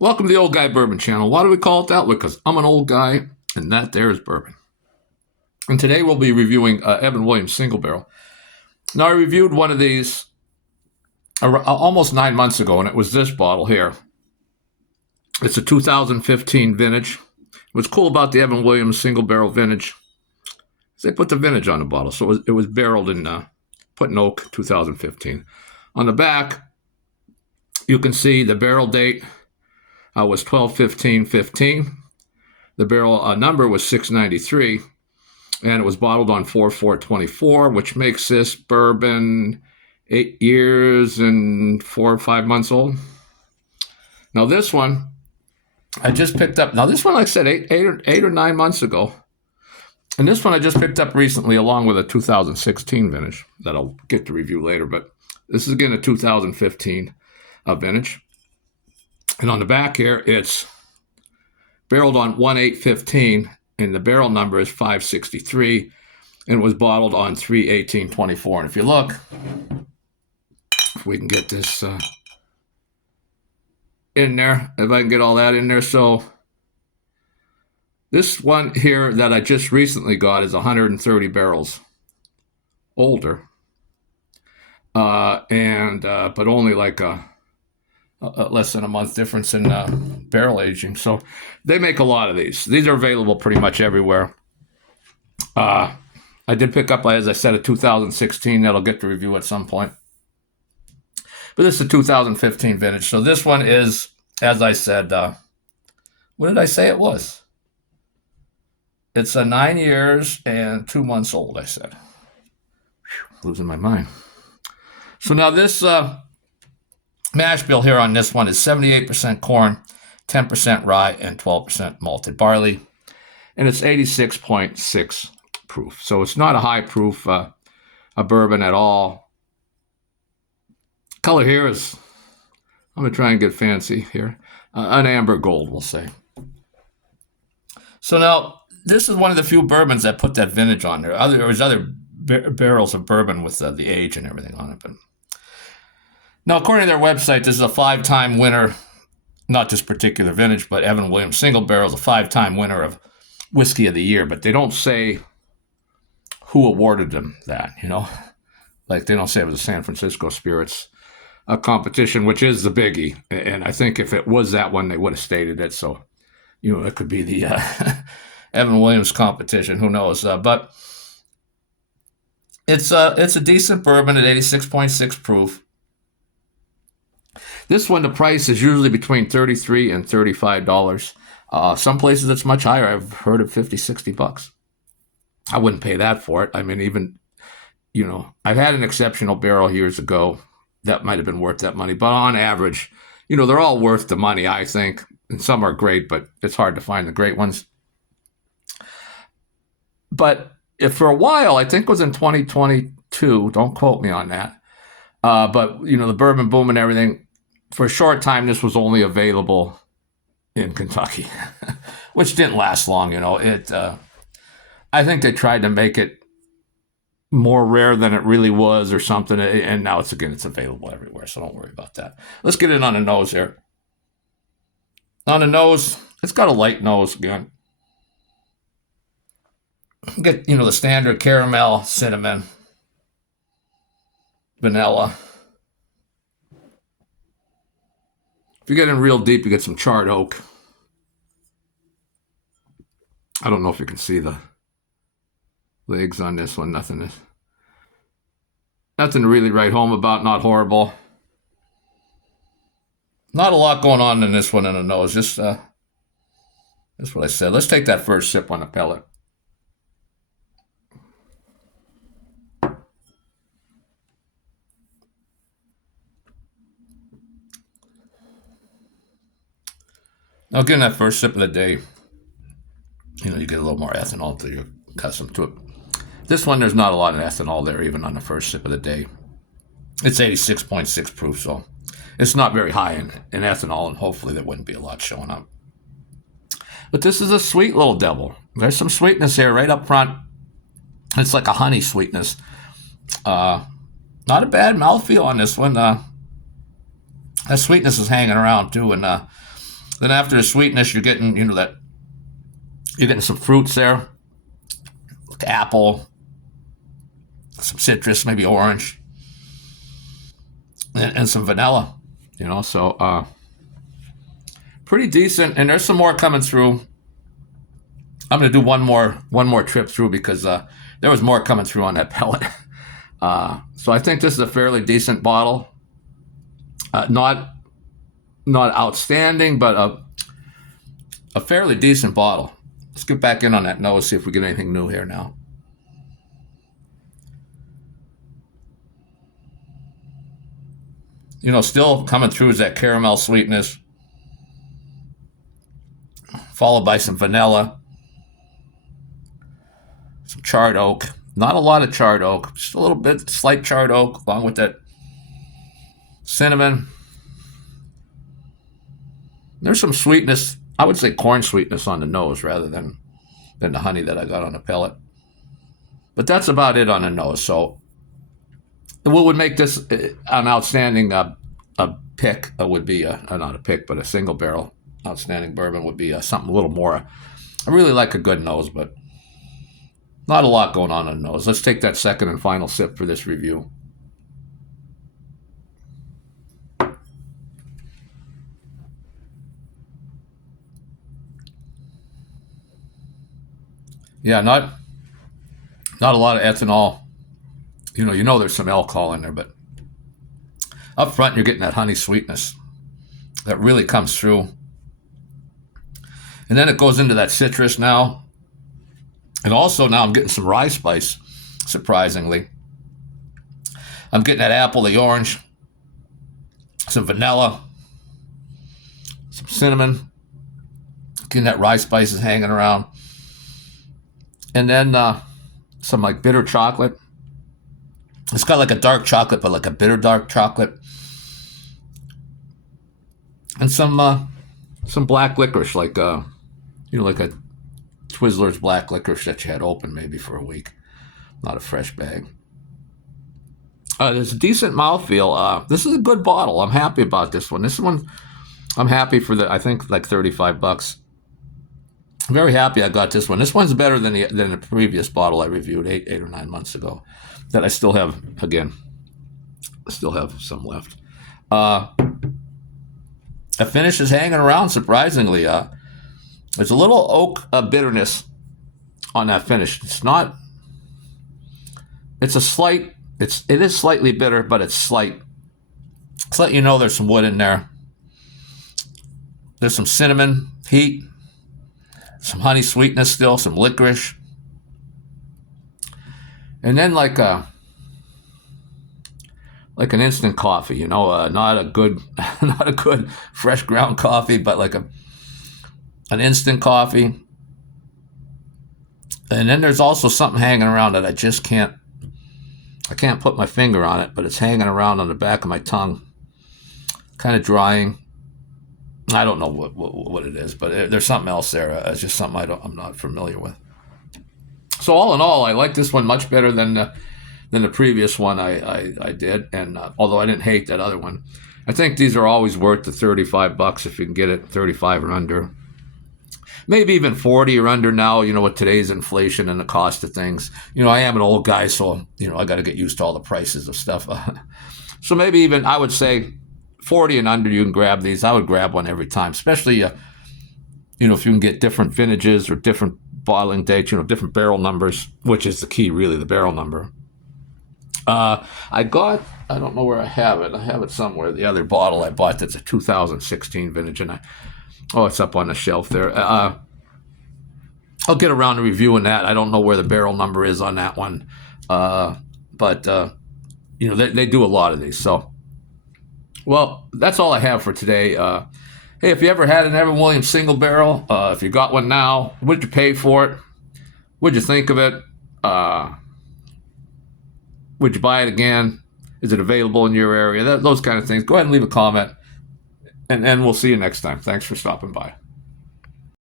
Welcome to the Old Guy Bourbon Channel. Why do we call it that? Because I'm an old guy, and that there is bourbon. And today we'll be reviewing Evan Williams Single Barrel. Now, I reviewed one of these almost 9 months ago, and it was this bottle here. It's a 2015 vintage. What's cool about the Evan Williams Single Barrel vintage is they put the vintage on the bottle. So it was barreled in put in oak 2015. On the back, you can see the barrel date was 12/15/15. The barrel number was 693, and it was bottled on 4/4/24, which makes this bourbon 8 years and 4 or 5 months old. Now this one, I just picked up. Now this one, like I said, eight or 9 months ago, and this one I just picked up recently, along with a 2016 vintage that I'll get to review later. But this is again a 2015 vintage. And on the back here, it's barreled on 1/8/15, and the barrel number is 563, and it was bottled on 3/18/24. And if you look, if we can get this in there, if I can get all that in there. So this one here that I just recently got is 130 barrels older, but only like less than a month difference in barrel aging. So they make a lot of these. These are available pretty much everywhere. I did pick up, as I said, a 2016 that I'll get to review at some point. But this is a 2015 vintage. So this one is, as I said, what did I say it was? It's 9 years and 2 months old, I said. Whew, losing my mind. So now this mash bill here on this one is 78% corn, 10% rye, and 12% malted barley. And it's 86.6 proof. So it's not a high proof a bourbon at all. Color here is, I'm going to try and get fancy here, an amber gold, we'll say. So now, this is one of the few bourbons that put that vintage on there. There's other barrels of bourbon with the age and everything on it, but now, according to their website, this is a 5-time winner, not this particular vintage, but Evan Williams Single Barrel is a 5-time winner of Whiskey of the Year, but they don't say who awarded them that, Like, they don't say it was a San Francisco Spirits competition, which is the biggie, and I think if it was that one, they would have stated it, so, it could be the Evan Williams competition, who knows, but it's a decent bourbon at 86.6 proof. This one, the price is usually between $33 and $35. Some places it's much higher. I've heard of $50-$60. I wouldn't pay that for it. I mean, even, I've had an exceptional barrel years ago that might have been worth that money. But on average, they're all worth the money, I think. And some are great, but it's hard to find the great ones. But if for a while, I think it was in 2022, don't quote me on that. But, the bourbon boom and everything, for a short time, this was only available in Kentucky, which didn't last long. I think they tried to make it more rare than it really was or something, and now it's available everywhere, so don't worry about that. Let's get in on the nose here. On the nose, it's got a light nose again. Get, the standard caramel, cinnamon, vanilla. If you get in real deep, you get some charred oak. I don't know if you can see the legs on this one. Nothing to really write home about. Not horrible. Not a lot going on in this one in the nose. Just that's what I said. Let's take that first sip on the pellet. Now, getting that first sip of the day, you get a little more ethanol until you're accustomed to it. This one, there's not a lot of ethanol there, even on the first sip of the day. It's 86.6 proof, so it's not very high in ethanol, and hopefully there wouldn't be a lot showing up. But this is a sweet little devil. There's some sweetness here right up front. It's like a honey sweetness. Not a bad mouthfeel on this one. That sweetness is hanging around too, and Then after the sweetness, you're getting, that you're getting some fruits there, like apple, some citrus, maybe orange, and some vanilla. So pretty decent. And there's some more coming through. I'm going to do one more trip through because there was more coming through on that pellet. So I think this is a fairly decent bottle. Not outstanding, but a fairly decent bottle. Let's get back in on that nose, see if we get anything new here now. Still coming through is that caramel sweetness, followed by some vanilla, some charred oak. Not a lot of charred oak, just a little bit, slight charred oak, along with that cinnamon. There's some sweetness, I would say corn sweetness on the nose rather than the honey that I got on the pellet. But that's about it on the nose. So what would make this an outstanding pick would be, not a pick, but a single barrel outstanding bourbon would be something a little more. I really like a good nose, but not a lot going on the nose. Let's take that second and final sip for this review. Yeah, not a lot of ethanol. There's some alcohol in there, but up front you're getting that honey sweetness that really comes through. And then it goes into that citrus now. And also now I'm getting some rye spice, surprisingly. I'm getting that apple, the orange, some vanilla, some cinnamon, getting that rye spices hanging around. And then some like bitter chocolate. It's got like a dark chocolate, but like a bitter dark chocolate. And some black licorice, like like a Twizzler's black licorice that you had open maybe for a week. Not a fresh bag. There's a decent mouthfeel. This is a good bottle. I'm happy about this one. This one, I'm happy for I think like $35. I'm very happy I got this one. This one's better than the previous bottle I reviewed 8 or 9 months ago. That I still have, again, I still have some left. The finish is hanging around, surprisingly. There's a little oak bitterness on that finish. It's not, it's a slight, it is slightly bitter, but it's slight. It's letting you know there's some wood in there. There's some cinnamon, heat, some honey sweetness still, some licorice. And then like an instant coffee, not a good fresh ground coffee, but like an instant coffee. And then there's also something hanging around that I can't put my finger on it, but it's hanging around on the back of my tongue, kind of drying. I don't know what it is, but there's something else there. It's just something I'm not familiar with. So all in all, I like this one much better than the previous one I did. And although I didn't hate that other one, I think these are always worth the $35 if you can get it, 35 or under. Maybe even 40 or under now, with today's inflation and the cost of things. I am an old guy, so, I got to get used to all the prices of stuff. So maybe even, I would say, 40 and under, you can grab these. I would grab one every time, especially, if you can get different vintages or different bottling dates, different barrel numbers, which is the key, really, the barrel number. I don't know where I have it. I have it somewhere. The other bottle I bought that's a 2016 vintage, and it's up on the shelf there. I'll get around to reviewing that. I don't know where the barrel number is on that one, but they do a lot of these. So, well, that's all I have for today. Hey, if you ever had an Evan Williams single barrel, if you got one now, what'd you pay for it? What'd you think of it? Would you buy it again? Is it available in your area? Those kind of things. Go ahead and leave a comment, and we'll see you next time. Thanks for stopping by.